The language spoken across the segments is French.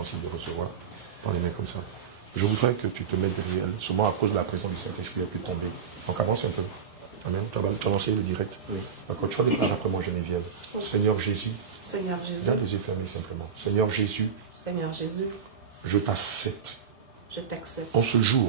aussi de recevoir dans les mains comme ça. Je voudrais que tu te mettes derrière elle. Souvent, à cause de la présence du Saint-Esprit, elle peut tomber. Donc avance un peu. Amen. Tu vas avancer le direct. Oui. D'accord. Tu vas déclarer après moi, Geneviève. Oui. Seigneur Jésus. Seigneur Jésus. Garde les yeux fermés simplement. Seigneur Jésus. Seigneur Jésus. Je t'accepte. Je t'accepte. En ce jour.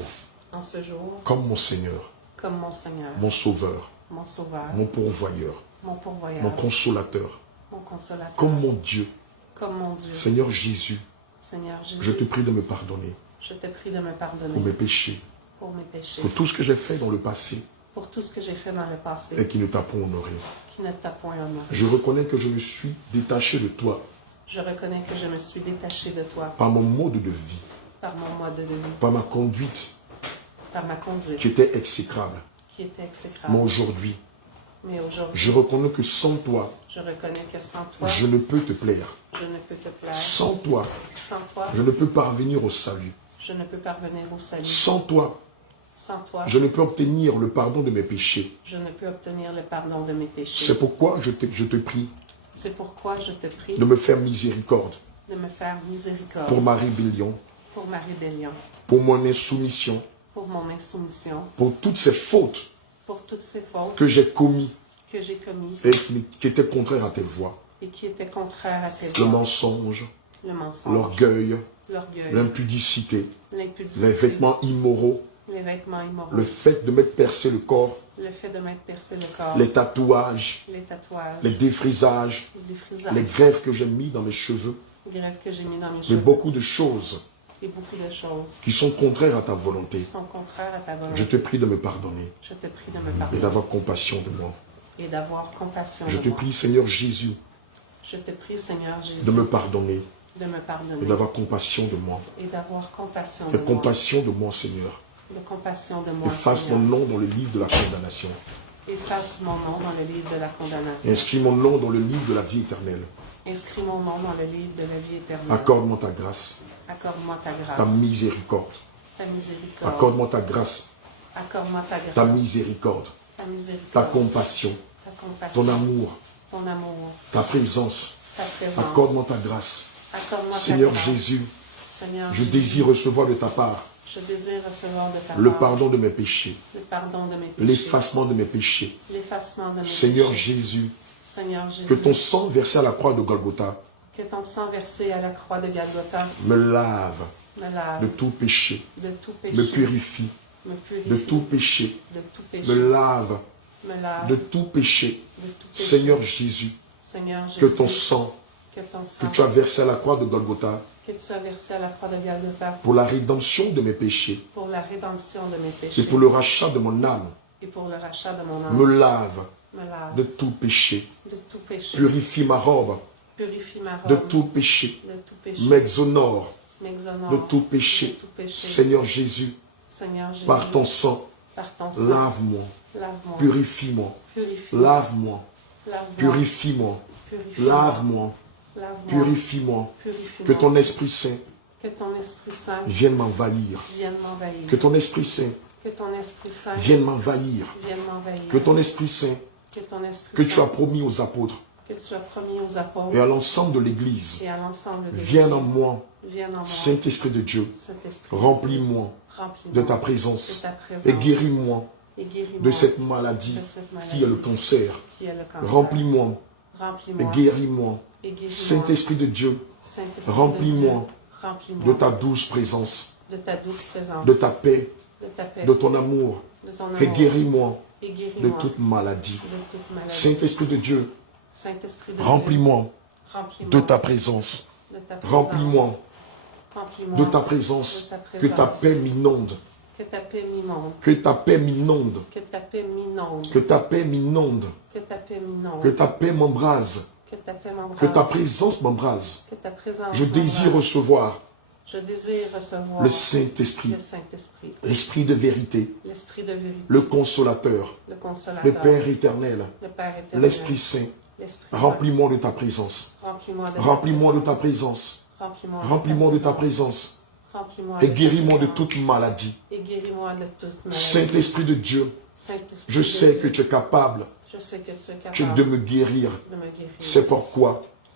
En ce jour. Comme mon Seigneur. Comme mon Seigneur. Mon Sauveur. Mon Sauveur. Mon pourvoyeur. Mon pourvoyeur. Mon consolateur. Mon consolateur. Comme mon Dieu. Comme mon Dieu. Seigneur Jésus. Seigneur Jésus. Je te prie de me pardonner. Je te prie de me pardonner. Pour mes péchés. Pour mes péchés. Pour tout ce que j'ai fait dans le passé. Pour tout ce que j'ai fait dans le passé. Et qui ne t'a point honoré. Qui ne t'a point honoré. Je reconnais que je me suis détaché de toi. Je reconnais que je me suis détaché de toi. Par mon mode de vie. Par mon mode de vie. Par ma conduite. Par ma conduite. Qui était exécrable. Qui était exécrable. Mais aujourd'hui. Je reconnais que sans toi. Je reconnais que sans toi. Je ne peux te plaire. Je ne peux te plaire. Sans toi. Sans toi. Je ne peux parvenir au salut. Je ne peux parvenir au salut. Sans toi. Sans toi. Je ne peux obtenir le pardon de mes péchés. Je ne peux obtenir le pardon de mes péchés. C'est pourquoi je te prie. C'est pourquoi je te prie. De me faire miséricorde. De me faire miséricorde. Pour ma rébellion. Pour ma rébellion. Pour mon insoumission. Pour mon insoumission. Pour toutes ces fautes. Pour toutes ces fautes. Que j'ai commises. Que j'ai commises. Et qui étaient contraires à tes voies. Et qui étaient contraires à tes voies. Le mensonge. Le mensonge. L'orgueil. L'orgueil. L'impudicité. L'impudicité. Les vêtements immoraux. Les vêtements immoraux. Le fait de m'être percé le corps. Le fait de m'être percé le corps. Les tatouages. Les tatouages. Les défrisages. Les greffes que j'ai mis dans mes cheveux. Les greffes que j'ai mis dans mes cheveux. Mais beaucoup de choses. Et beaucoup de choses. Qui sont contraires à ta volonté. Qui sont contraires à ta volonté. Je te prie de me pardonner. Je te prie de me pardonner. Et d'avoir compassion de moi. Et d'avoir compassion de moi. Je te prie, Seigneur Jésus. Je te prie, Seigneur Jésus. De me pardonner. De me pardonner. Et d'avoir compassion de moi. Et d'avoir compassion de moi. Et compassion de moi, Seigneur. De compassion de moi, efface mon nom dans le livre de la condamnation. Efface mon nom dans le livre de la condamnation. Inscris mon nom dans le livre de la vie éternelle. Inscris mon nom dans le livre de la vie éternelle. Accorde-moi ta grâce. Accorde-moi ta grâce. Ta miséricorde. Ta miséricorde. Accorde-moi ta grâce. Accorde-moi ta grâce. Ta miséricorde. Ta miséricorde. Ta compassion. Ta compassion. Ton amour. Ton amour. Ta présence. Ta présence. Accorde-moi ta grâce. Accorde-moi Seigneur ta grâce. Jésus. Seigneur je désire recevoir de ta part. Je désire recevoir de ta part. Le pardon de mes péchés. Le pardon de mes péchés. L'effacement de mes péchés. L'effacement de mes Seigneur péchés. Jésus. Seigneur Jésus. Que ton sang versé à la croix de Golgotha. Que ton sang versé à la croix de Golgotha. Me lave. Me lave. De tout péché. De tout péché. Me purifie. Me purifie. De tout péché. De tout péché. Me lave. Me lave. De tout péché. De tout péché. Seigneur Jésus. Seigneur Jésus. Que ton sang. Que tu as versé à la croix de Golgotha. Que tu as versé à la croix de Golgotha. Pour la rédemption de mes péchés. Pour la rédemption de mes péchés. Et pour le rachat de mon âme. Et pour le rachat de mon âme. Me lave. Me lave. De tout péché. De tout péché. Purifie ma robe. Purifie ma robe. De tout péché. De tout péché. M'exonore. M'exonore. De tout péché. De tout péché. Seigneur Jésus. Seigneur Jésus. Par ton sang. Par ton sang. Lave-moi. Lave-moi. Purifie-moi. Purifie-moi. Lave-moi. Lave-moi. Purifie-moi. Purifie-moi. Lave-moi. Lave-moi. Purifie-moi. Purifie-moi. Que ton Esprit Saint. Que ton Esprit Saint. Vienne m'envahir. Vienne m'envahir. Que ton Esprit Saint. Que ton Esprit Saint. Vienne m'envahir. Vienne m'envahir. Que ton Esprit Saint. Que ton Esprit Que Saint. tu as promis aux apôtres. Que tu as promis aux apôtres. Et à l'ensemble de l'Église. Et à l'ensemble de Viens en moi. Viens en moi. Saint-Esprit de Dieu. Saint-Esprit. Remplis-moi de ta présence. Et guéris-moi de cette maladie qui est le cancer. Remplis-moi et guéris-moi. Saint-Esprit de Dieu, remplis-moi de ta douce présence, de ta paix, de ton amour. Et guéris-moi de toute maladie. Saint-Esprit de Dieu, remplis-moi de ta présence. Remplis-moi de ta présence. Que ta paix m'inonde. Que ta paix m'inonde. Que ta paix m'inonde. Que ta paix m'inonde. Que ta paix m'inonde. Que ta paix m'inonde. Que ta paix m'embrase. Que ta paix m'embrase. Que ta présence m'embrase. Que ta présence Je désire recevoir Je désire recevoir le Saint-Esprit, le Saint-Esprit, l'Esprit de vérité, l'Esprit de vérité, le Consolateur, le Consolateur, le Père éternel, le Père éternel, l'Esprit Saint. Remplis-moi de ta présence. Remplis-moi de ta présence. Remplis-moi de ta présence. Et guéris-moi de toute maladie. Saint-Esprit de Dieu, je sais que tu es capable de me guérir. C'est pourquoi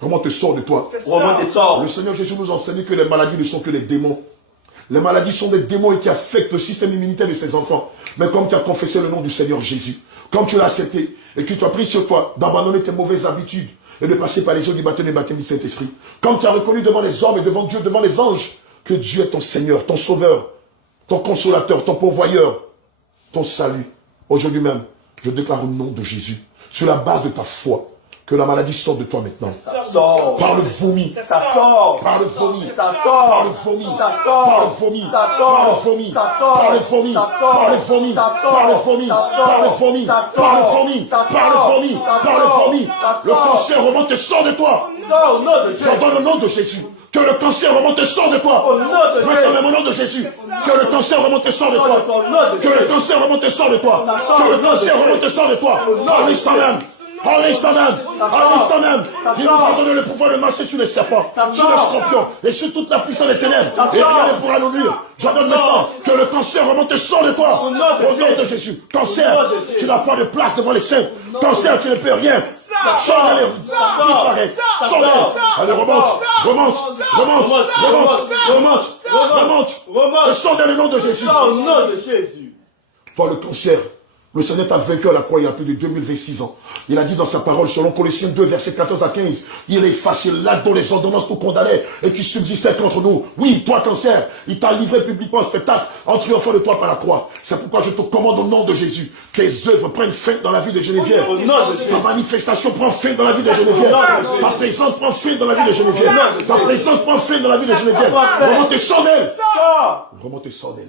Remonte, sort de toi. Remonte et sort. Le Seigneur Jésus nous enseigne que les maladies ne sont que les démons. Les maladies sont des démons et qui affectent le système immunitaire de ses enfants. Mais comme tu as confessé le nom du Seigneur Jésus, comme tu l'as accepté et que tu as pris sur toi d'abandonner tes mauvaises habitudes et de passer par les eaux du baptême et baptême du Saint-Esprit, comme tu as reconnu devant les hommes et devant Dieu, devant les anges, que Dieu est ton Seigneur, ton Sauveur, ton Consolateur, ton Pourvoyeur, ton salut. Aujourd'hui même, je déclare au nom de Jésus, sur la base de ta foi, que la maladie sorte de toi maintenant. Ça sort. Par le vomi. Ça sort. Par le vomi. Ça sort. Par le vomi. Ça sort. Par le vomi. Ça sort. Par le vomi. Ça sort. Par le vomi. Ça sort. Par le vomi. Ça sort. Par le vomi. Ça sort. Par le vomi. Ça sort. Par le vomi. Ça Par le sort. vomi. Ça Par le sort. vomi. Ça Le sort. cancer remonte et sort de toi. Sors au nom de Jésus. J'entends le nom de Jésus. Que le cancer remonte et sort de toi. Au nom de Jésus. Maintenant, au nom de Jésus. Que le cancer remonte et sort de toi. Que le cancer remonte et sort de toi. Que le cancer remonte et sort de toi. Enlève toi-même. Enlève toi-même. Enlève toi-même. Il nous a donné le pouvoir de marcher sur les serpents, sur les scorpions et sur toute la puissance des ténèbres. Et rien ne pourra nous nuire. J'ordonne maintenant que le cancer remonte et sort de toi. Au nom de Jésus. Cancer, tu n'as pas de place devant les saints. Cancer, tu ne peux rien. Sors d'aller. Disparaît. Sors d'aller. Allez, remonte. Remonte. Remonte. Remonte. Remonte. Remonte. Et sors dans le nom de Jésus. Au nom de Jésus. Toi, le cancer, le Seigneur t'a vaincu à la croix il y a plus de 2026 ans. Il a dit dans sa parole, selon Colossiens 2, versets 14 à 15, il est facile là dont les ordonnances nous condamnaient et qui subsistaient contre nous. Oui, toi, cancer, il t'a livré publiquement en spectacle en triomphant de toi par la croix. C'est pourquoi je te commande au nom de Jésus. Tes œuvres prennent fin dans la vie de Geneviève. Ta manifestation prend fin dans la vie de Geneviève. Ta présence prend fin dans la vie de Geneviève. Ta présence prend fin dans la vie de Geneviève. Remonte et sors d'elle. Remonte et sors d'elle.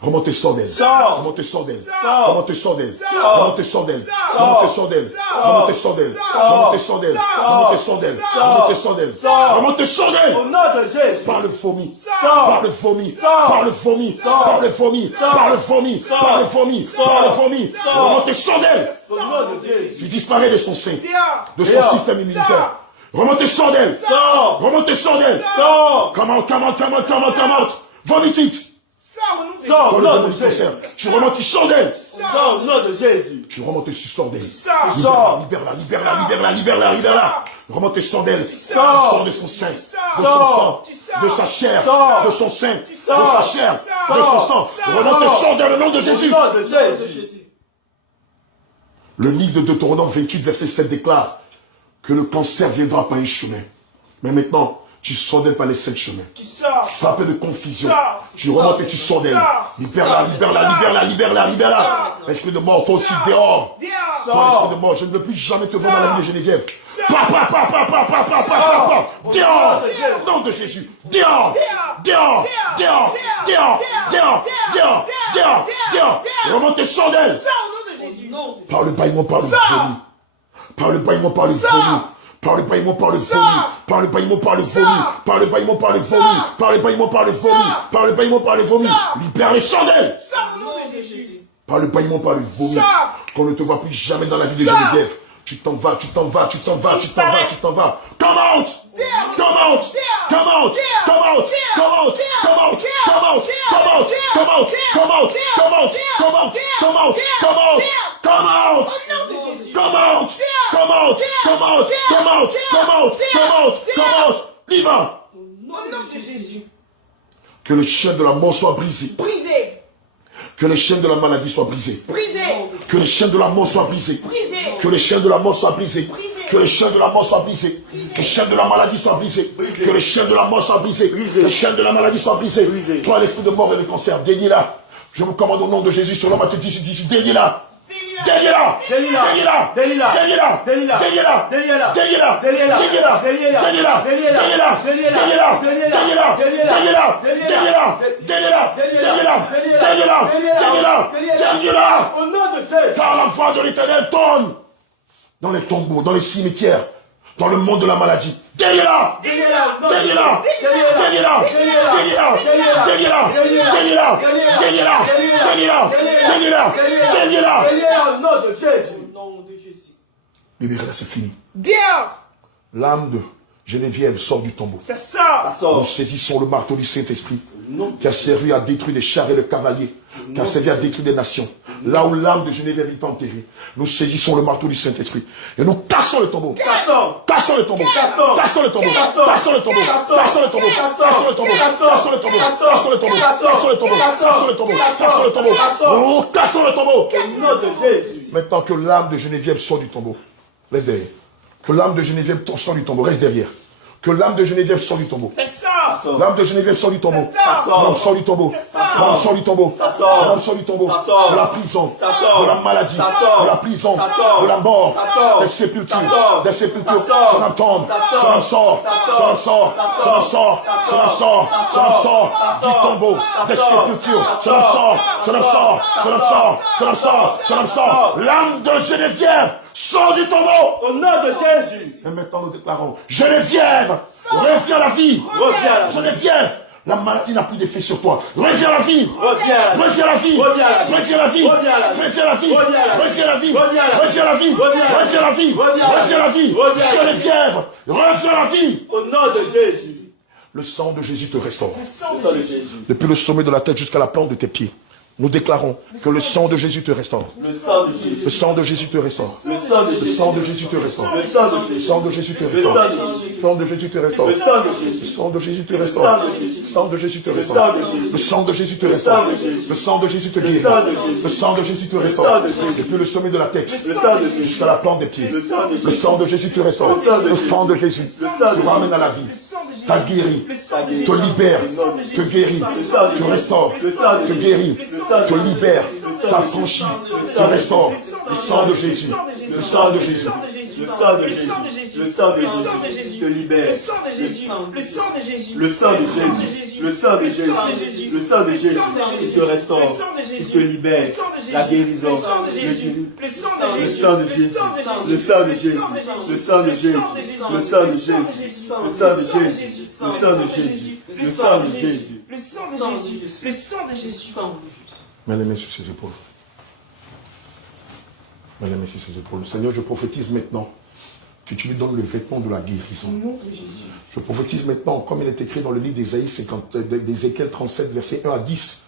Remonte et sors d'elle. Remonte et sors d'elle. Remonte et sors d'elle. Remonte et sors d'elle. Remonte et sors d'elle. Remonte et sors d'elle. Remonte et sors d'elle. Remonte et sors d'elle. Remonte et sors d'elle. Remonte et sors d'elle. Au nom de Jésus. Par le vomi. Par le vomi. Par le vomi. Par le vomi. Par le vomi. Par le vomi. Par le vomi. Remonte et sors d'elle. Au nom de Jésus. Tu disparais de son sein, de son système immunitaire. Remonte et sors d'elle. Remonte et sors d'elle. Comment. Vomitite. Sors au nom de Jésus. Jésus. Tu remontes, tu sors d'elle. Sors au nom de Jésus. Tu remontes et tu sors d'elle. Sors. Libère-la. Remonte et sors d'elle. Sors de son sein, de son sang, de sa chair, de son sein, de sa chair, de son sang. Remonte et sors d'elle au nom de Jésus. Au nom de Jésus. Le livre de Deutéronome 28, verset 7 déclare que le cancer viendra par un chemin. Mais maintenant, tu sors d'elle par les 7 chemins. Frappé de confusion. Tu remontes et tu sors d'elle. Libère-la. Esprit de mort, toi aussi, dehors. Toi, esprit de mort, je ne veux plus jamais te voir dans la vie de Geneviève. Dehors. Nom de Jésus. Dehors. Remonte et sors d'elle. Par le bâillement, par le vomi. Par le bâillement, par le vomi. Par le bâillement, par le vomi. Par le bâillement, par le vomi. Par le bâillement, par le vomi. Par le bâillement, par le vomi. Par le bâillement, par le vomi. Libère les sang d'elle. Par le bâillement, par le vomi. Qu'on ne te voit plus jamais dans la vie de Geneviève. Tu t'en vas. Come out. Liva. Que le chien de la mort soit brisé. Que les chaînes de la maladie soient brisées. Que les chaînes de la mort soient brisées. Que les chaînes de la mort soient brisées. Que les chaînes de la mort soient brisées. Que les chaînes de la maladie soient brisées. Que les chaînes de la mort soient brisées. Que les chaînes de la maladie soient brisées. Toi, l'esprit de mort et de cancer, délie-la. Je vous commande au nom de Jésus sur l'homme à d'ici, délie-la. Délie-la. Au nom de Jésus. Car la voix de l'Éternel tourne dans les tombeaux, dans les cimetières, dans le monde de la maladie. Délie-la. Au nom de Jésus. Libérez-la, c'est fini. Dehors. L'âme de Geneviève sort du tombeau. Ça sort. Nous saisissons le marteau du Saint-Esprit qui a servi à détruire les chars et les cavaliers, qui a servi à détruire des nations, Là où l'âme de Geneviève est enterrée, nous saisissons le marteau du Saint-Esprit et nous cassons le tombeau. Cassons le tombeau. Cassons le tombeau. Cassons le tombeau. Cassons le tombeau. Cassons le tombeau. Cassons le tombeau. Cassons le tombeau. Cassons le tombeau. Cassons le tombeau. Cassons le tombeau. Oh, cassons le tombeau. Maintenant que l'âme de Geneviève sort du tombeau, laisse derrière. Que l'âme de Geneviève sort du tombeau, reste derrière. Que l'âme de Geneviève sort du tombeau. C'est ça. L'âme de Geneviève sort du tombeau. L'âme sort du tombeau. L'âme sort du tombeau. L'âme sort du tombeau. De la prison, de la maladie, de la prison, de la mort, des sépultures, des sépultures. Son âme tombe, son âme sort, son âme sort, son âme sort, son âme sort, son âme sort du tombeau, des sépultures. Son âme sort, son âme sort, son âme sort, son âme sort, son âme sort. L'âme de Geneviève sort du tombeau. Au nom de Jésus. Et maintenant nous déclarons, Geneviève, reviens à la vie. Geneviève, la maladie n'a plus d'effet sur toi. Reviens à la vie. Reviens à la vie. Reviens à la vie. Reviens à la vie. Reviens à la vie. Reviens à la vie. Reviens à la vie. Reviens à la vie. Geneviève, reviens à la vie. Au nom de Jésus. Le sang de Jésus te restaure. Depuis le sommet de la tête jusqu'à la plante de tes pieds. Nous déclarons que le sang de Jésus te restaure. Le sang de Jésus te restaure. Le sang de Jésus te restaure. Le sang de Jésus te restaure. Le sang de Jésus te restaure. Le sang de Jésus te restaure. Le sang de Jésus te restaure. Le sang de Jésus te restaure. Le sang de Jésus te guérit. Le sang de Jésus te restaure. Depuis le sommet de la tête jusqu'à la plante des pieds. Le sang de Jésus te restaure. Le sang de Jésus te ramène à la vie. T'a guéri, te libère, te guérit, te restaure, te guérit, te libère, t'affranchit, te restaure. Le sang de Jésus, le sang de Jésus, le sang de Jésus, le sang de Jésus, te libère. Le sang de Jésus, le sang de Jésus, le sang de Jésus, le sang de Jésus, il te restaure, il te libère. La guérison, le sang de Jésus, le sang de Jésus, le sang de Jésus, le sang de Jésus, le sang de Jésus, le sang de Jésus, le sang de Jésus, le sang de Jésus, le sang de Jésus. Mets les mains sur ses épaules. Mets les mains sur ses épaules. Seigneur, je prophétise maintenant que tu lui donnes le vêtement de la guérison. Je prophétise maintenant, comme il est écrit dans le livre d'Ézéchiel 37, versets 1 à 10.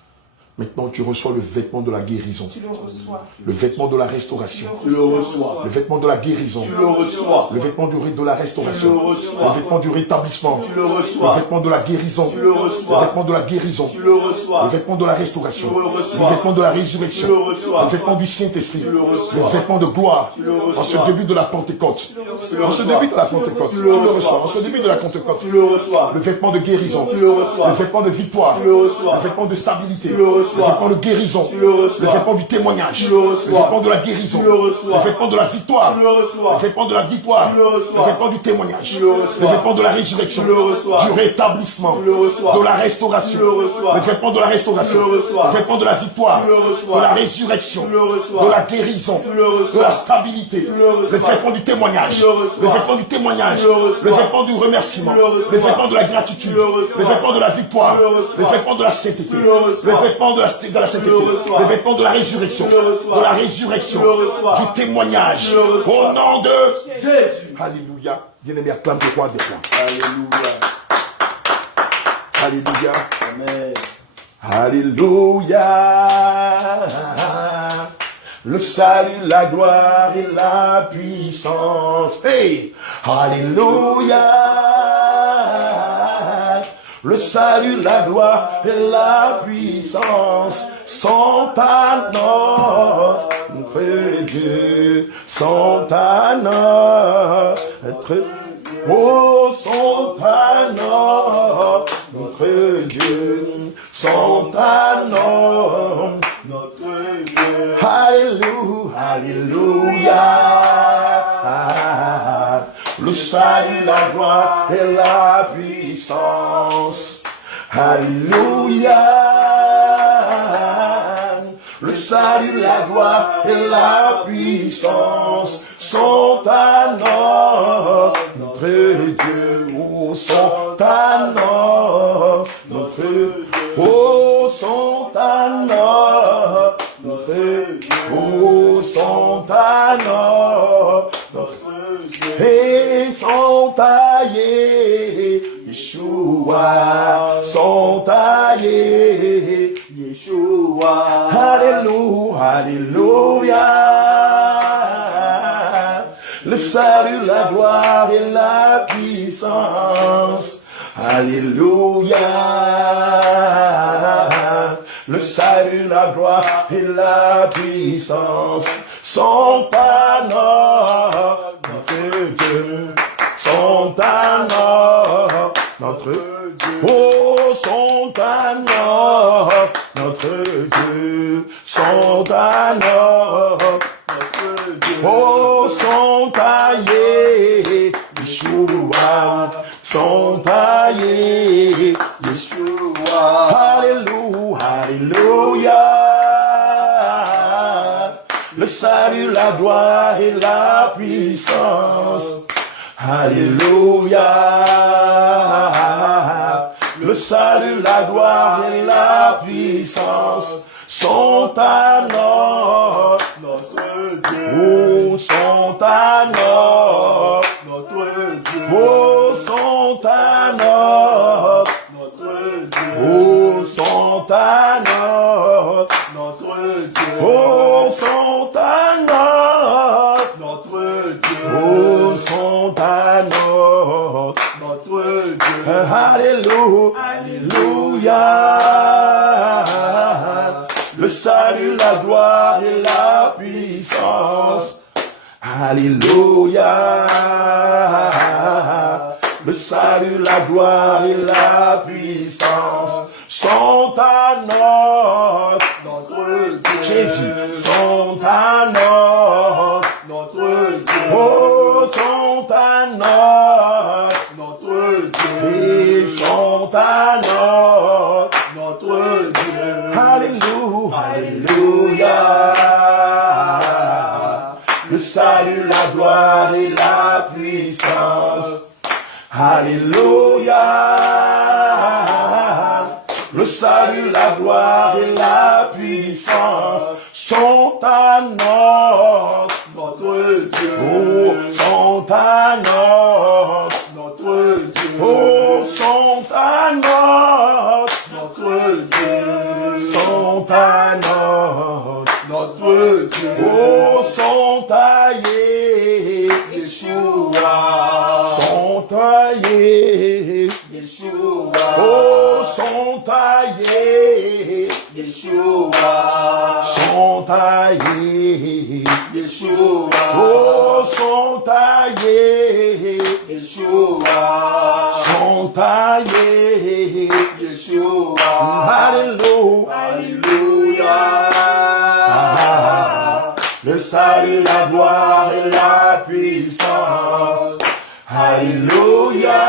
Maintenant, tu reçois le vêtement de la guérison. Tu le reçois. Le vêtement de la restauration. Tu le reçois. Le vêtement de la guérison. Tu le reçois. Le vêtement de la restauration. Tu le reçois. Le vêtement du rétablissement. Tu le reçois. Le vêtement de la guérison. Tu le reçois. Le vêtement de la guérison. Tu le reçois. Le vêtement de la restauration. Tu le reçois. Le vêtement de la résurrection. Tu le reçois. Le vêtement du Saint-Esprit. Tu le reçois. Le vêtement de gloire. Tu le reçois. En ce début de la Pentecôte. le En ce reçois. début de la Pentecôte. Tu Tu le le reçois. reçois. En ce début de la Pentecôte. Tu le reçois. Le vêtement de guérison. Tu le reçois. Le vêtement de victoire. Tu le reçois. Le vêtement de stabilité. Tu le reçois. Le vêtement de guérison. Tu le reçois. Le vêtement du témoignage. Tu le reçois. Le vêtement de la guérison. Tu le reçois. Le vêtement de la victoire. Tu le reçois. Le vêtement de la victoire. Tu le reçois. Le vêtement du témoignage. Tu le reçois. Le vêtement de la résurrection. Tu le reçois. Du rétablissement. Tu le reçois. De la restauration. Tu le reçois. Le vêtement de la restauration. Tu le reçois. Le vêtement de la victoire. Tu le reçois. De la résurrection. Tu le reçois. De la guérison. Tu le reçois. De la stabilité. Tu le reçois. Le vêtement du témoignage. Tu le reçois. Le vêtement du témoignage. Tu le reçois. Le vêtement du remerciement. Tu le reçois. Le vêtement de la gratitude. Tu le reçois. Le vêtement de la victoire. Tu le reçois. Le vêtement de la sainteté. Tu le reçois. Le vêtement de la sainteté. Tu le reçois. Le vêtement de la résurrection. Tu le reçois. De la résurrection. Tu le reçois. Du témoignage. Tu le reçois. Au nom de Jésus. Alléluia. Bien-aimé, acclame le roi des rois. Alléluia. Alléluia. Amen. Alléluia. Le salut, la gloire et la puissance. Hey! Alléluia. Le salut, la gloire et la puissance sont à notre Dieu. Sont à notre oh, sont à notre Dieu. Sont à notre Dieu. Alléluia, alléluia. Le salut, la gloire et la puissance. Alléluia. Le salut, la gloire et la puissance sont à notre Dieu. Oh, sont à notre Dieu. Oh, sont à notre Dieu. Oh, sont à notre Dieu. Et sont taillés, Yeshua, sont taillés, Yeshua. Alléluia, Alléluia. Le salut, la gloire et la puissance. Alléluia. Le salut, la gloire et la puissance sont à notre Dieu. Sont à notre Dieu. Oh, sont à notre Dieu. Sont à notre Dieu. Oh, sont à Yeshua. Sont à Yeshua. Alléluia, alléluia. Le salut, la gloire et la puissance. Alléluia. Le salut, la gloire et la puissance sont à notre Dieu. Oh, sont à notre Dieu. Oh, sont à notre Dieu. Oh, sont à notre Dieu. Oh, sont à notre Dieu. Oh, sont à notre Dieu. Alléluia. Alléluia. Le salut, la gloire et la puissance. Alléluia. Le salut, la gloire et la puissance sont à notre Dieu. Jésus, sont à notre Dieu. Oh, sont à notre Dieu. Ils sont à notre Dieu. Alléluia. Alléluia. Le salut, la gloire et la puissance. Alléluia. Le salut, la gloire et la puissance sont à notre Dieu. Oh, sont à notre Dieu. Oh, sont à notre Dieu. Sont à notre Dieu. Oh, sont à Yeshua. Sont à Yeshua. Oh, sont à Yeshua. Sont à Yeshua. Oh, sont à Yeshua. Sont à Yeshua. Alléluia. Alléluia. Le salut, la gloire et la puissance. Alléluia.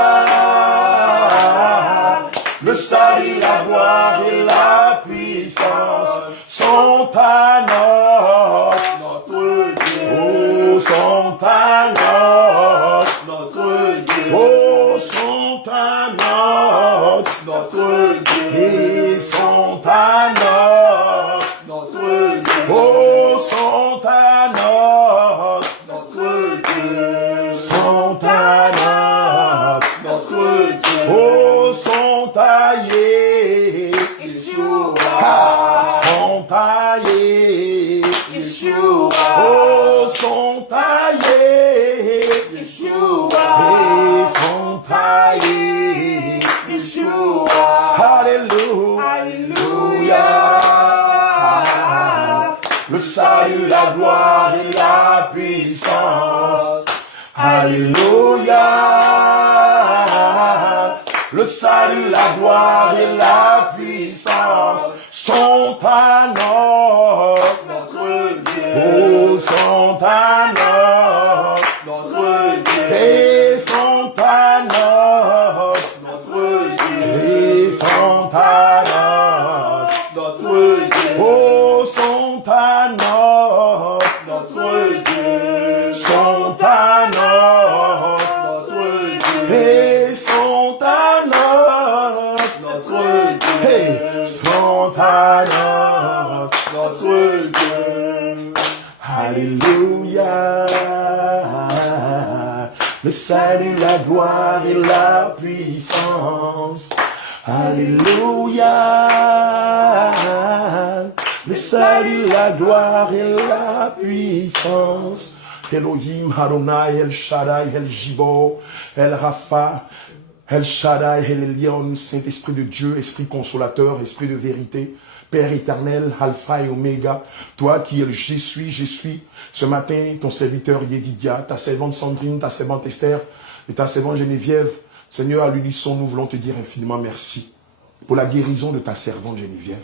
Le salut, la gloire et la puissance sont à notre Dieu. Oh, sont à notre Dieu. Oh, sont à notre Dieu. Ils sont à notre Dieu. Oh, sont à notre Dieu. Sont à notre Dieu. Oh, sont à Yeshua. Sont à Yeshua. Oh, sont à Yeshua. Et sont à Yeshua. Alléluia. Alléluia. Le salut, la gloire et la puissance. Alléluia. Le salut, la gloire et la puissance sont à notre Dieu. Oh, sont à notre Dieu. Et sont à notre Dieu. Et sont à notre Dieu. Oh, sont à notre Dieu. Sont à notre Dieu. Et sont à notre Dieu. Hey, sont à notre Dieu. Alléluia. Le salut, la gloire et la puissance. Alléluia. Le salut, la gloire et la puissance. Elohim, Adonai, El Shaddai, El Jibor, El Rapha, El Shaddai, El Elyon, Saint-Esprit de Dieu, Esprit consolateur, Esprit de vérité, Père éternel, Alpha et Oméga, toi qui es le je suis. Ce matin, ton serviteur Yedidia, ta servante Sandrine, ta servante Esther et ta servante Geneviève, Seigneur, à l'unisson, nous voulons te dire infiniment merci pour la guérison de ta servante Geneviève.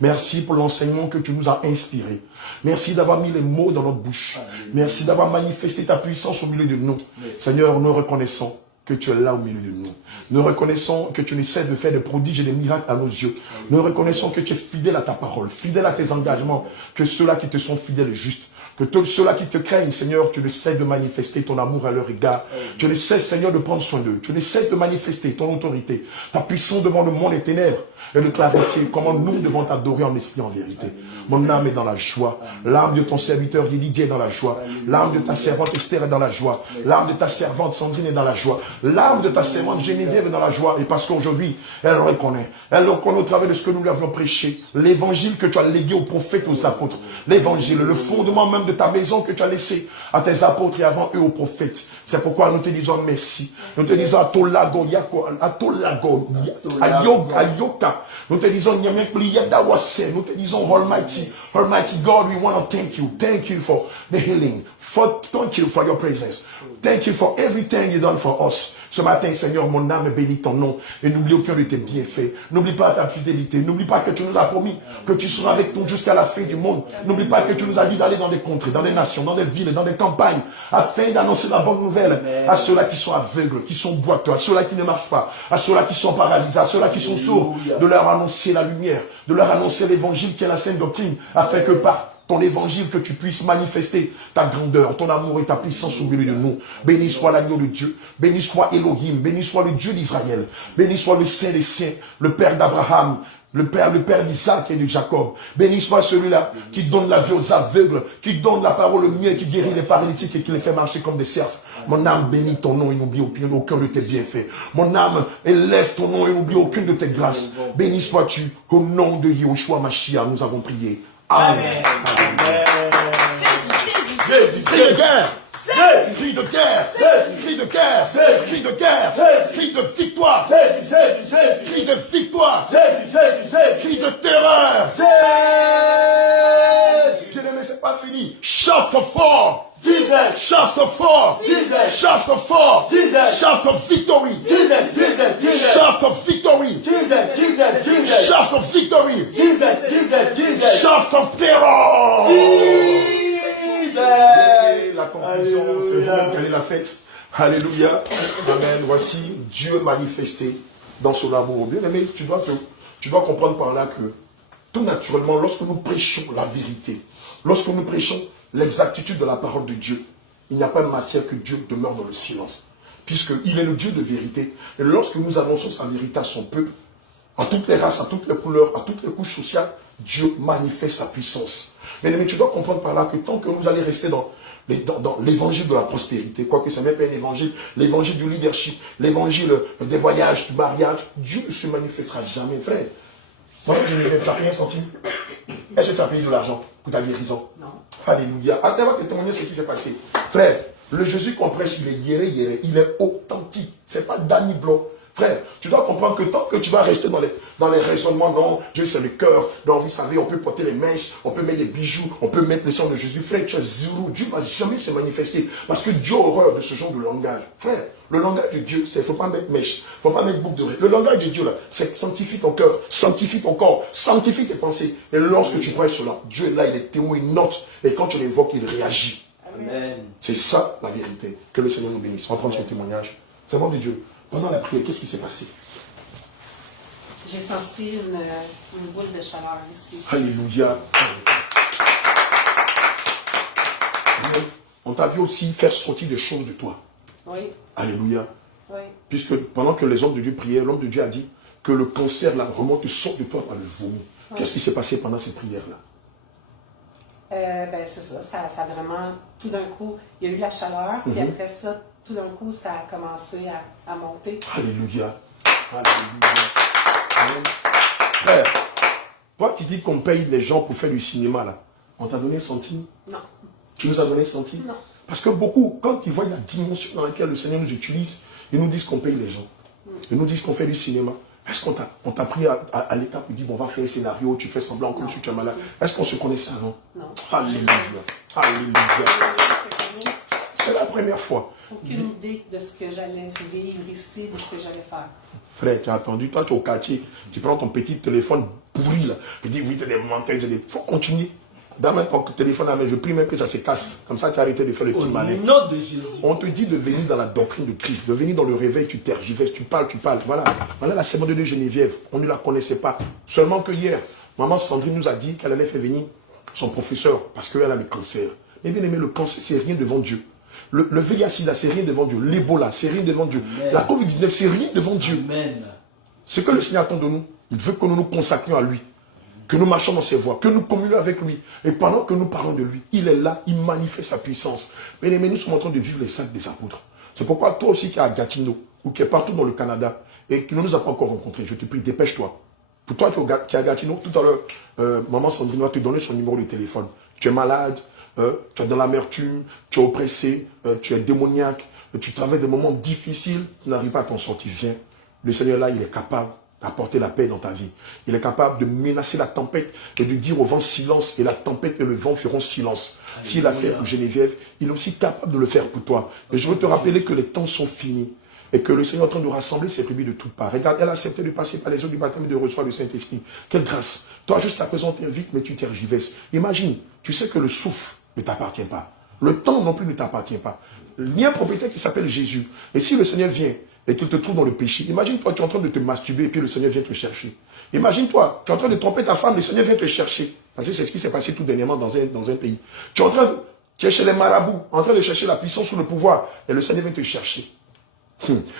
Merci pour l'enseignement que tu nous as inspiré. Merci d'avoir mis les mots dans notre bouche. Merci d'avoir manifesté ta puissance au milieu de nous. Seigneur, nous reconnaissons que tu es là au milieu de nous. Nous reconnaissons que tu ne cesses de faire des prodiges et des miracles à nos yeux. Nous reconnaissons que tu es fidèle à ta parole, fidèle à tes engagements, que ceux-là qui te sont fidèles et justes, que tous ceux-là qui te craignent, Seigneur, tu ne cesses de manifester ton amour à leur égard. Tu ne cesses, Seigneur, de prendre soin d'eux. Tu ne cesses de manifester ton autorité, ta puissance devant le monde et ténèbres, et de clarifier comment nous devons t'adorer en esprit et en vérité. Mon âme est dans la joie. L'âme de ton serviteur Yedidier est dans la joie. L'âme de ta servante Esther est dans la joie. L'âme de ta servante Sandrine est dans la joie. L'âme de ta servante Geneviève est dans la joie. Et parce qu'aujourd'hui, elle reconnaît. Elle reconnaît au travers de ce que nous lui avions prêché. L'évangile que tu as légué aux prophètes et aux apôtres. L'évangile, le fondement même de ta maison que tu as laissé à tes apôtres et avant eux aux prophètes. C'est pourquoi nous te disons merci. Nous te disons Atolago, Ayoka. Nous te disons nous te disons Almighty God, we want to thank you. Thank you for the healing. Thank you for your presence. Thank you for everything you done for us. Ce matin, Seigneur, mon âme bénit ton nom. Et n'oublie aucun de tes bienfaits. N'oublie pas ta fidélité. N'oublie pas que tu nous as promis que tu seras avec nous jusqu'à la fin du monde. N'oublie pas que tu nous as dit d'aller dans des contrées, dans des nations, dans des villes, dans des campagnes, afin d'annoncer la bonne nouvelle à ceux-là qui sont aveugles, qui sont boiteux, à ceux-là qui ne marchent pas, à ceux-là qui sont paralysés, à ceux-là qui sont sourds, de leur annoncer la lumière, de leur annoncer l'évangile qui est la sainte doctrine, afin que par ton évangile, que tu puisses manifester ta grandeur, ton amour et ta puissance au milieu de nous. Béni soit l'agneau de Dieu, béni soit Elohim, béni soit le Dieu d'Israël, béni soit le Saint des Saints, le Père d'Abraham, le Père d'Isaac et de Jacob. Béni soit celui-là qui donne la vie aux aveugles, qui donne la parole au mieux, qui guérit les paralytiques et qui les fait marcher comme des cerfs. Mon âme bénit ton nom et n'oublie aucun de tes bienfaits. Mon âme élève ton nom et n'oublie aucune de tes grâces. Béni sois-tu. Au nom de Yahushua Mashiach, nous avons prié. Amen. Jésus, crie de guerre. Crie de guerre. Crie de guerre. Crie de guerre. Crie de victoire. Crie de victoire. Crie de terreur. Bien-aimé, c'est pas fini. Shout of fort. Jesus. Shout of fort. Jesus. Shout of fort. Jesus. Shout of victory. Jesus. Jesus. Shout of victory. Jesus. Jesus. Jesus. Shout of victory. Jesus. Jesus. Jesus. Shout of terror. Jesus. La conclusion, c'est vous-même qui allez la fête. Alléluia. Amen. Voici Dieu manifesté dans son amour. Bien aimé, tu dois comprendre par là que tout naturellement, lorsque nous prêchons la vérité, lorsque nous prêchons l'exactitude de la parole de Dieu, il n'y a pas de matière que Dieu demeure dans le silence. Puisqu'il est le Dieu de vérité. Et lorsque nous annonçons sa vérité à son peuple, à toutes les races, à toutes les couleurs, à toutes les couches sociales, Dieu manifeste sa puissance. Mais tu dois comprendre par là que tant que nous allons rester dans l'évangile de la prospérité, quoique ce n'est même pas un évangile, l'évangile du leadership, l'évangile des voyages, du mariage, Dieu ne se manifestera jamais, frère. Tu n'as rien senti? Est-ce que tu as payé de l'argent pour ta guérison? Non. Alléluia. Attends, te témoigner ce qui s'est passé. Frère, le Jésus qu'on prêche, il est guéri, il est authentique. Ce n'est pas Danny Blanc. Frère, tu dois comprendre que tant que tu vas rester dans les raisonnements, non, Dieu c'est le cœur, donc vous savez, on peut porter les mèches, on peut mettre des bijoux, on peut mettre le sang de Jésus. Frère, tu as zéro, Dieu ne va jamais se manifester, parce que Dieu a horreur de ce genre de langage. Frère, le langage de Dieu, c'est, il ne faut pas mettre mèche, il ne faut pas mettre boucle d'oreille. Le langage de Dieu, là, c'est sanctifie ton cœur, sanctifie ton corps, sanctifie tes pensées. Et lorsque tu prêches cela, Dieu est là, il est témoin, il note, et quand tu l'évoques, il réagit. Amen. C'est ça la vérité. Que le Seigneur nous bénisse. On va prendre son témoignage. C'est bon de Dieu. Pendant la prière, qu'est-ce qui s'est passé? J'ai senti une boule de chaleur ici. Alléluia. On t'a vu aussi faire sortir des choses de toi. Oui. Alléluia. Oui. Puisque pendant que les hommes de Dieu priaient, l'homme de Dieu a dit que le cancer là remonte, sort de toi par le vomi. Oui. Qu'est-ce qui s'est passé pendant cette prière-là? C'est ça a vraiment, tout d'un coup, il y a eu la chaleur, puis après ça, tout d'un coup, ça a commencé à monter. Alléluia. Alléluia. Frère, Toi qui dis qu'on paye les gens pour faire du cinéma, là, on t'a donné un centime? Non. Tu nous as donné un centime? Non. Parce que beaucoup, quand ils voient la dimension dans laquelle le Seigneur nous utilise, ils nous disent qu'on paye les gens. Ils nous disent qu'on fait du cinéma. Est-ce qu'on t'a pris à l'étape où dit bon, on va faire un scénario, tu fais semblant comme si tu es malade? Est-ce qu'on se connaissait avant? Non. Alléluia. Alléluia. C'est la première fois. Aucune idée de ce que j'allais vivre ici, de ce que j'allais faire. Frère, tu as attendu, toi tu es au quartier, tu prends ton petit téléphone pourri là, tu dis oui, tu es des menteurs, il faut continuer. Donne ton téléphone à main, je prie même que ça se casse. Comme ça, tu as arrêté de faire le petit malin. Au nom de Jésus. On te dit de venir dans la doctrine de Christ, de venir dans le réveil, tu tergiverses, tu parles. Voilà la semaine de Geneviève. On ne la connaissait pas. Seulement que hier, maman Sandrine nous a dit qu'elle allait faire venir son professeur parce qu'elle a le cancer. Mais bien aimé, le cancer, c'est rien devant Dieu. Le VIH-Sida, c'est rien devant Dieu. L'Ebola, c'est rien devant Dieu. Amen. La COVID-19, c'est rien devant Dieu. Amen. Ce que le Seigneur attend de nous, il veut que nous nous consacrions à lui. Que nous marchons dans ses voies, que nous communions avec lui. Et pendant que nous parlons de lui, il est là, il manifeste sa puissance. Mais nous sommes en train de vivre les sacs des apôtres. C'est pourquoi toi aussi qui es à Gatineau, ou qui es partout dans le Canada, et qui ne nous a pas encore rencontrés, je te prie, dépêche-toi. Pour toi qui es à Gatineau, tout à l'heure, maman Sandrine va te donner son numéro de téléphone. Tu es malade, tu es dans l'amertume, tu es oppressé, tu es démoniaque, tu traverses des moments difficiles, tu n'arrives pas à t'en sortir, viens. Le Seigneur là, il est capable d'apporter la paix dans ta vie. Il est capable de menacer la tempête et de dire au vent silence, et la tempête et le vent feront silence. S'il a fait pour Geneviève, il est aussi capable de le faire pour toi. Et je veux te rappeler que les temps sont finis et que le Seigneur est en train de rassembler ses brebis de toutes parts. Regarde, elle a accepté de passer par les eaux du baptême et de recevoir le Saint-Esprit. Quelle grâce. Toi, jusqu'à présent, tu invites, mais tu tergiverses. Imagine, tu sais que le souffle ne t'appartient pas. Le temps non plus ne t'appartient pas. Il y a un propriétaire qui s'appelle Jésus. Et si le Seigneur vient et qu'il te trouve dans le péché, imagine-toi, tu es en train de te masturber et puis le Seigneur vient te chercher. Imagine-toi, tu es en train de tromper ta femme, le Seigneur vient te chercher. Parce que c'est ce qui s'est passé tout dernièrement dans un pays. Tu es chez les marabouts, en train de chercher la puissance ou le pouvoir, et le Seigneur vient te chercher.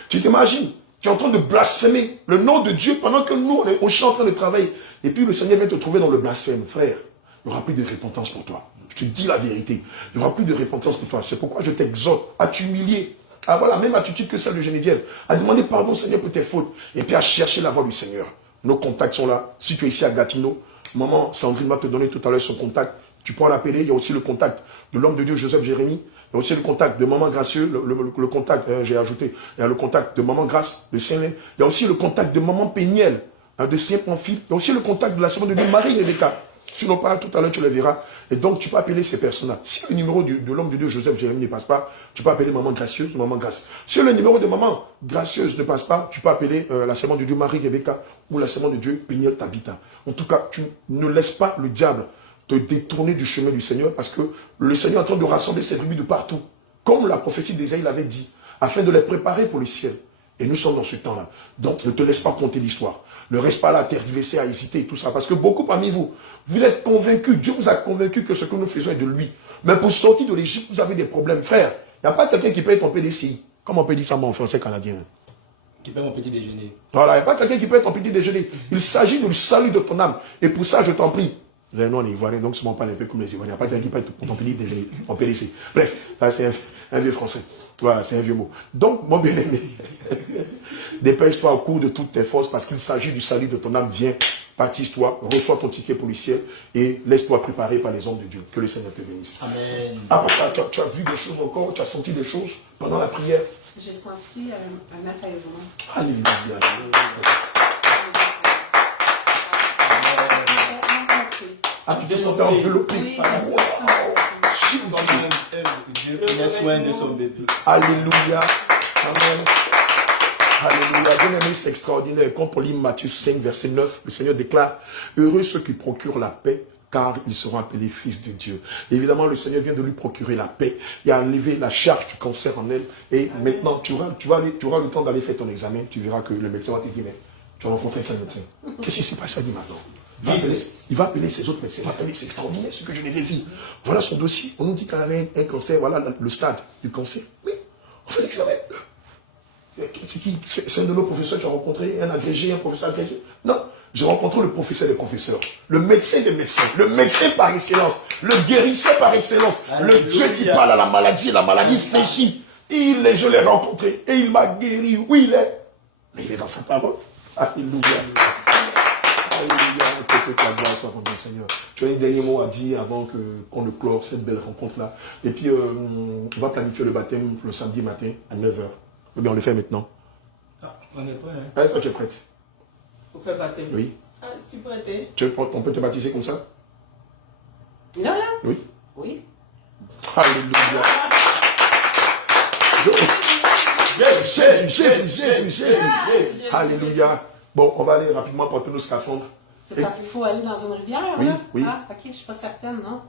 Tu t'imagines, tu es en train de blasphémer le nom de Dieu pendant que nous, on est en train de travailler. Et puis le Seigneur vient te trouver dans le blasphème. Frère, il n'y aura plus de repentance pour toi. Je te dis la vérité. Il n'y aura plus de repentance pour toi. C'est pourquoi je t'exhorte à t'humilier, à avoir la même attitude que celle de Geneviève, à demander pardon au Seigneur pour tes fautes, et puis à chercher la voie du Seigneur. Nos contacts sont là. Si tu es ici à Gatineau, maman Sandrine va te donner tout à l'heure son contact. Tu peux l'appeler. Il y a aussi le contact de l'homme de Dieu, Joseph Jérémie. Il y a aussi le contact de maman Gracieux, le contact, j'ai ajouté. Il y a le contact de maman Grace, de Saint-Lin. Il y a aussi le contact de maman Péniel, de Saint-Pamphile. Il y a aussi le contact de la semaine de Dieu, Marie Rebecca. Tu n'en parles tout à l'heure, tu le verras. Et donc, tu peux appeler ces personnes-là. Si le numéro de l'homme de Dieu, Joseph Jérémie, ne passe pas, tu peux appeler maman Gracieuse ou maman Grace. Si le numéro de maman Gracieuse ne passe pas, tu peux appeler la semaine de Dieu, Marie Rebecca, ou la semaine de Dieu, Péniel Tabitha. En tout cas, tu ne laisses pas le diable te détourner du chemin du Seigneur, parce que le Seigneur est en train de rassembler ses brebis de partout. Comme la prophétie d'Ésaïe l'avait dit, afin de les préparer pour le ciel. Et nous sommes dans ce temps-là. Donc, ne te laisse pas compter l'histoire. Ne reste pas là à tergiverser, à hésiter et tout ça. Parce que beaucoup parmi vous, vous êtes convaincus, Dieu vous a convaincu que ce que nous faisons est de lui. Mais pour sortir de l'Égypte, vous avez des problèmes. Frère, il n'y a pas quelqu'un qui paye ton PDCI. Comment on peut dire ça en français canadien? Qui paye mon petit déjeuner. Voilà, il n'y a pas quelqu'un qui paye ton petit déjeuner. Il s'agit du salut de ton âme. Et pour ça, je t'en prie. Vous avez non, les Ivoiriens, donc souvent pas un peu comme les Ivoiriens. Il n'y a pas quelqu'un qui paye ton petit déjeuner, ton PDC. Bref, là c'est un vieux français. Voilà, c'est un vieux mot. Donc, mon bien-aimé, dépêche-toi au cours de toutes tes forces parce qu'il s'agit du salut de ton âme. Viens, baptise-toi, reçois ton ticket pour le ciel et laisse-toi préparer par les hommes de Dieu. Que le Seigneur te bénisse. Amen. Après ça, tu as vu des choses encore, tu as senti des choses pendant la prière. J'ai senti un apaisement. Alléluia. Ah, tu te sentais enveloppé. Oui, Dieu prenait soin de son bébé. Alléluia. Amen. Alléluia. Bien aimé, c'est extraordinaire. Quand on lit Matthieu 5, verset 9, le Seigneur déclare « Heureux ceux qui procurent la paix, car ils seront appelés fils de Dieu. » Évidemment, le Seigneur vient de lui procurer la paix. Il a enlevé la charge du cancer en elle. Et maintenant, tu auras le temps d'aller faire ton examen. Tu verras que le médecin va te dire « Mais tu as rencontré quel médecin? Qu'est-ce qui s'est passé à lui maintenant ?» Il va appeler ses autres médecins. C'est extraordinaire ce que je l'ai vu. Voilà son dossier. On nous dit qu'elle avait un cancer. Voilà le stade du cancer. Oui, on fait l'examen. C'est qui? C'est un de nos professeurs que tu as rencontré, un agrégé, un professeur agrégé? Non, j'ai rencontré le professeur des professeurs, le médecin des médecins, le médecin par excellence, le guérisseur par excellence, le Dieu qui parle à la maladie et la maladie fléchit. Je l'ai rencontré et il m'a guéri. Oui, il est. Mais il est dans sa parole. Alléluia. Alléluia. rends bien, Seigneur. Tu as un dernier mot à dire avant qu'on ne clore cette belle rencontre-là. Et puis, on va planifier le baptême le samedi matin à 9h. Eh bien, on le fait maintenant. Ah, on est prêt, hein? Est-ce que tu es prête? Pour faire baptême? Oui. Ah, je suis prête. On peut te baptiser comme ça? Là? Oui. Oui. Alléluia. Jésus. Alléluia. Bon, on va aller rapidement porter nos scaphandres. C'est parce qu'il faut aller dans une rivière, oui, là? Oui. Ah, ok, je ne suis pas certaine, non?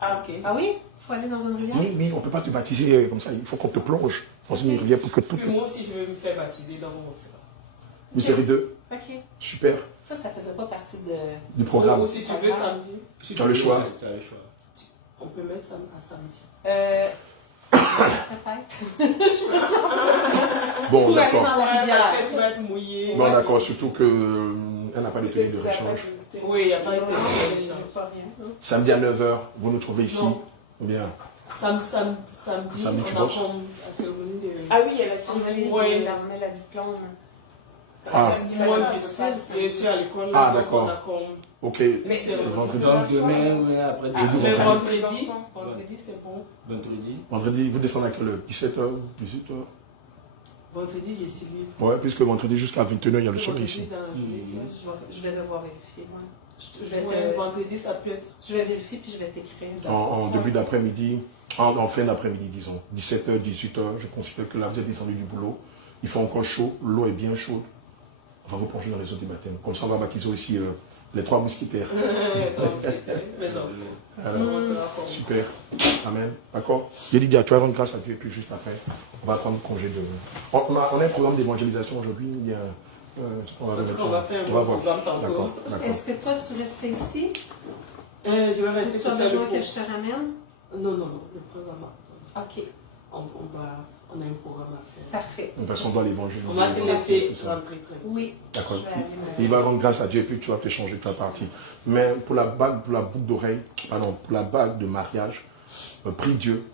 Ah, ok. Ah oui? Il faut aller dans une rivière? Oui, on ne peut pas te baptiser comme ça. Il faut qu'on te plonge dans une rivière pour que tout... Puis moi aussi, je veux me faire baptiser dans mon océan. Vous serez deux. Ok. Super. Ça faisait pas partie Du programme. Ou si tu veux samedi. Si tu as le choix. On peut mettre ça à samedi. Peut-être. Je sais pas. Bon, Pour aller d'accord. dans la rivière. Parce que tu vas te mouiller. Bon, d'accord. Surtout qu'elle n'a pas de tenue de rechange. Oui, il n'y a pas de J'ai pas rien. Samedi à 9h, vous nous trouvez ici. Non. Bien. Samedi, Samedi, tu on a bosses? comme la cérémonie de... Ah oui, il y a la On cérémonie. va la diplôme. Ah. Moi, je suis à l'école. Ah, donc d'accord. on a comme... Ok. Mais C'est vendredi. Donc demain, oui, après Jeudi, Le vendredi. vendredi, c'est bon. vendredi. Vous descendez à quelle heure? 17h, 18h? Vendredi, je suis libre. Ouais, puisque vendredi jusqu'à 21h, il y a le soleil Vendredi, ici. dans la journée, Je vais devoir vérifier, moi. ouais, vendredi, ça peut être... Je vais vérifier puis je vais t'écrire. En début d'après-midi, en fin d'après-midi, disons. 17h, 18h, je considère que là, vous êtes descendu du boulot. Il fait encore chaud, l'eau est bien chaude. On va vous plonger dans les eaux du baptême. Comme ça, on va baptiser aussi les 3 mousquetaires. Alors, super. Amen. D'accord. Yedidia, tu vas rendre grâce à Dieu et puis juste après, on va prendre congé de vous. On a un programme d'évangélisation aujourd'hui. Il y a, on va remettre ça. On va faire un programme tantôt. D'accord. Est-ce que toi, tu restes ici? Je vais rester Tu as sur le besoin que je te ramène? Non, le programme. Ok, On a un programme à faire. parfait. De toute façon, on doit l'évangéliser. On va te laisser Tout ça. rentrer très. Oui. D'accord. Je vais aller Il va rendre grâce à Dieu et puis tu vas te changer ta partie. Mais pour la bague, pour la boucle d'oreille, pardon, pour la bague de mariage, prie Dieu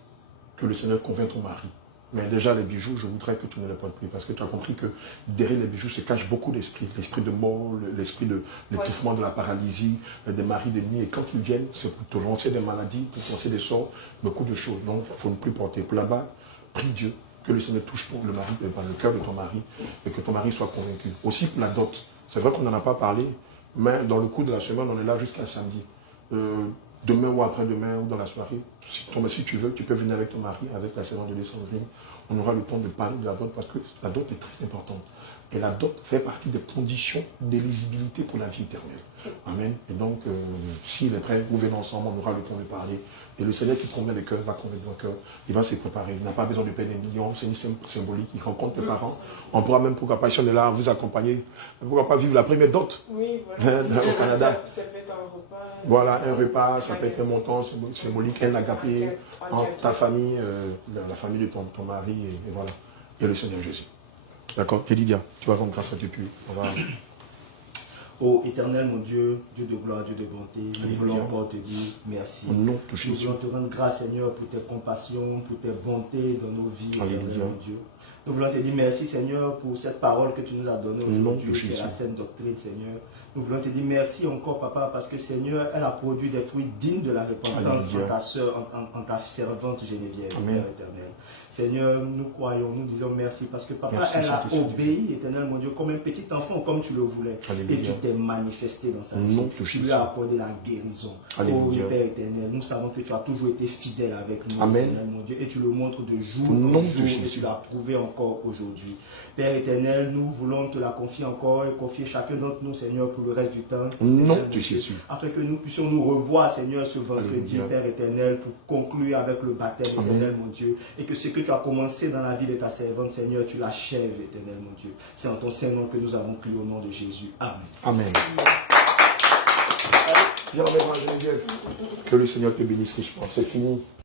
que le Seigneur convainc ton mari. Mais déjà les bijoux, je voudrais que tu ne les portes plus parce que tu as compris que derrière les bijoux se cache beaucoup d'esprits. L'esprit de mort, l'esprit de l'étouffement de la paralysie, des maris de nuit. Et quand ils viennent, c'est pour te lancer des maladies, pour te lancer des sorts, beaucoup de choses. Donc, il faut ne plus porter. Pour la bague, prie Dieu que le Seigneur touche le mari, le cœur de ton mari et que ton mari soit convaincu. Aussi pour la dot. C'est vrai qu'on n'en a pas parlé, mais dans le cours de la semaine, on est là jusqu'à samedi. Demain ou après-demain ou dans la soirée, si tu veux, tu peux venir avec ton mari, avec la servante de descendrine. On aura le temps de parler de la dot parce que la dot est très importante. Et la dot fait partie des conditions d'éligibilité pour la vie éternelle. Amen. Et donc, s'il est prêt, nous venons ensemble, on aura le temps de parler. Et le Seigneur qui convainc les cœurs va convaincre nos cœurs. Il va se préparer. Il n'a pas besoin de payer des millions. C'est une symbolique. Il rencontre tes parents. On pourra même, pourquoi pas, si on est là, vous accompagner. Pourquoi pas vivre la première dot oui, voilà. au Canada. Ça peut être un repas. Voilà, un repas, ça peut être un montant symbolique, un agapé entre ta famille, la famille de ton mari, et voilà. Et le Seigneur Jésus. D'accord. Kédidia, tu vas rendre grâce à Dieu, puis on va... Ô éternel mon Dieu, Dieu de gloire, Dieu de bonté, nous voulons encore te dire merci. Au nom de Nous Jésus. voulons te rendre grâce, Seigneur, pour tes compassions, pour tes bontés dans nos vies, éternel mon Dieu. Nous voulons te dire merci, Seigneur, pour cette parole que tu nous as donnée aujourd'hui, qui est la sainte doctrine, Seigneur. Nous voulons te dire merci encore, Papa, parce que, Seigneur, elle a produit des fruits dignes de la repentance en ta sœur, en ta servante Geneviève, Père éternel. Seigneur, nous croyons, nous disons merci, parce que, Papa, merci, elle a obéi, éternel mon Dieu, comme un petit enfant, comme tu le voulais. Et tu t'es manifesté dans sa vie. Tu lui as accordé la guérison. Oh, Père éternel, nous savons que tu as toujours été fidèle avec nous, éternel mon Dieu, et tu le montres de jour en jour, et tu l'as prouvé encore aujourd'hui. Père éternel, nous voulons te la confier encore et confier chacun d'entre nous, Seigneur, pour le reste du temps. Nom de Jésus. Afin que nous puissions nous revoir, Seigneur, ce vendredi, Père éternel, pour conclure avec le baptême, éternel, mon Dieu. Et que ce que tu as commencé dans la vie de ta servante, Seigneur, tu l'achèves, éternel, mon Dieu. C'est en ton saint nom que nous avons prié au nom de Jésus. Amen. Amen. Viens, Geneviève. Que le Seigneur te bénisse richement. C'est fini.